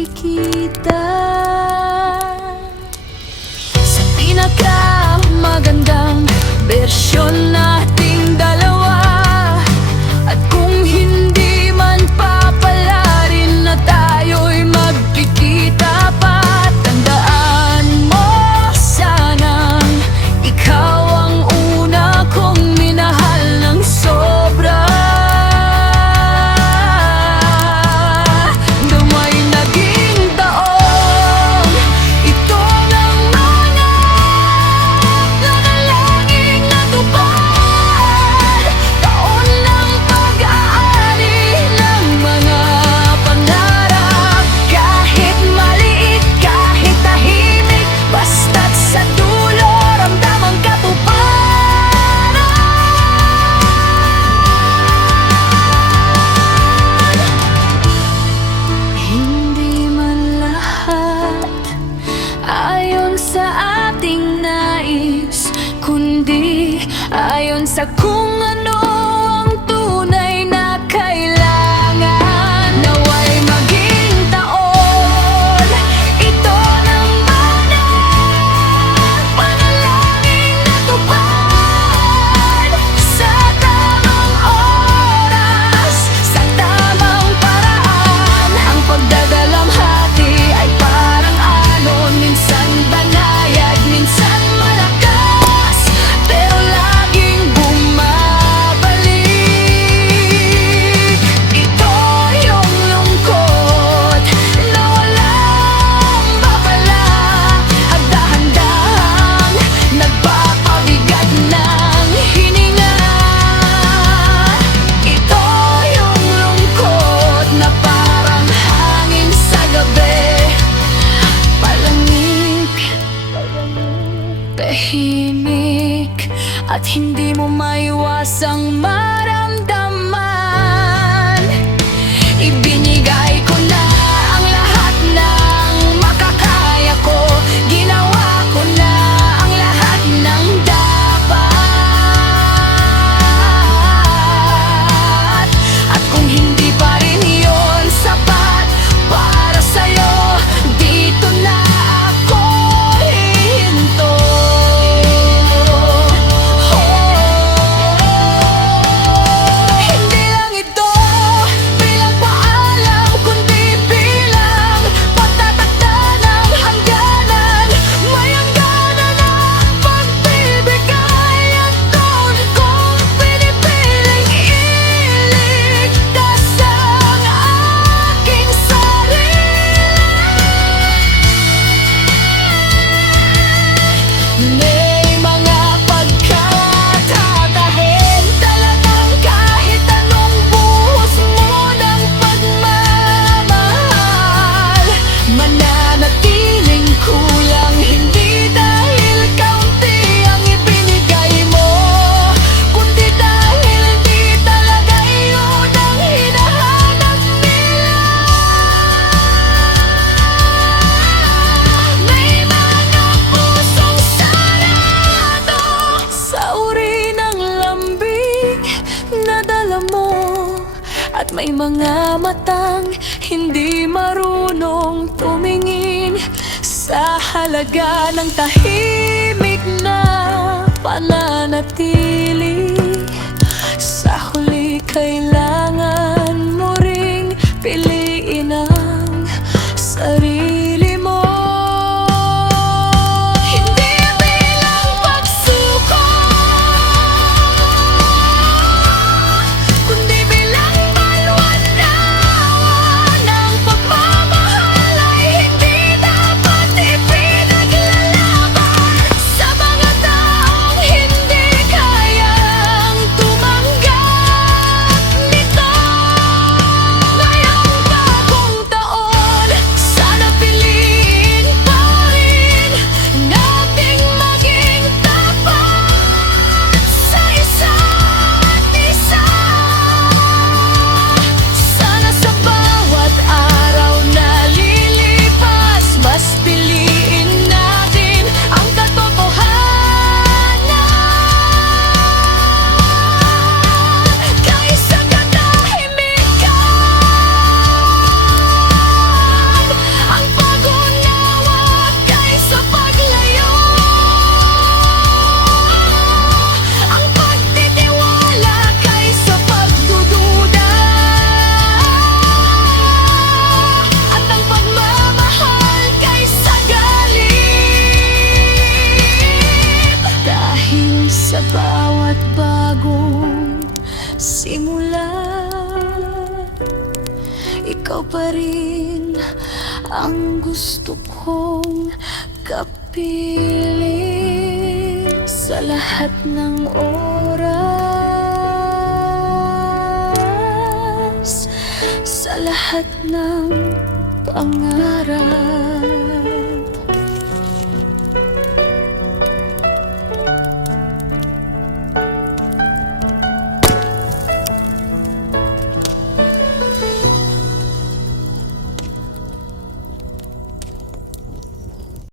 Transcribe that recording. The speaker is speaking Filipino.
makikita sa pinakamagandang bersyon nating dalawa. At kung hindi man papalarin na tayo'y magkikita pa, tandaan mo sanang ikaw ang una kong minahal ng sobra. Dumay naging taon, ito ng mga nanalangin natupad. Taon ng pag-aani ng mga pangarap. Kahit maliit, kahit tahimik, basta't sa dulo ramdam ang katuparan. Hindi man lahat ayon sa ating nais, kundi ayon sa kung ano ang tunay na kailangan. Naway maging taon, ito ng mga panalangin natupad. Sa tamang oras, sa tamang paraan, ang pagdadalamhati ay parang alon. Minsan banayad, minsan malakas, pero laging bumabalik. Ito yung lungkot na walang babala, at dahan-dahang nagpapabigat ng hininga. Ito yung lungkot na parang hangin sa gabi, palamig, tahimik, at hindi mo maiwasang maramdaman. Ibinigay ko na ang lahat ng makakaya ko, ginawa ko na ang lahat ng dapat. At kung hindi pa rin yun sapat para sa'yo, dito na ako hihinto. Hindi lang ito bilang paalam, kundi bilang pagtatakda ng hangganan. May hangganan na pagbibigay, at doon kong pinipiling iligtas ang aking sarili. May mga pagkakataon talagang kahit anong buhos mo ng pagmamahal, mananatiling kulang. Hindi dahil kaunti ang ibinigay mo, kundi dahil di talaga iyon ang hinahanap nila. May mga pusong sarado sa uri ng lambing na dala mo, at may mga matang hindi marunong tumingin sa halaga ng tahimik na pananatili. Sa huli, kailangan mo ring piliin ang sarili mo. Hindi bilang pagsuko, kundi bilang balwanawa ng pagmamahal ay hindi dapat ipinaglalaban sa mga taong hindi kayang tumanggap nito. pa rin ang gusto kong kapiling sa lahat ng oras, sa lahat ng pangarap.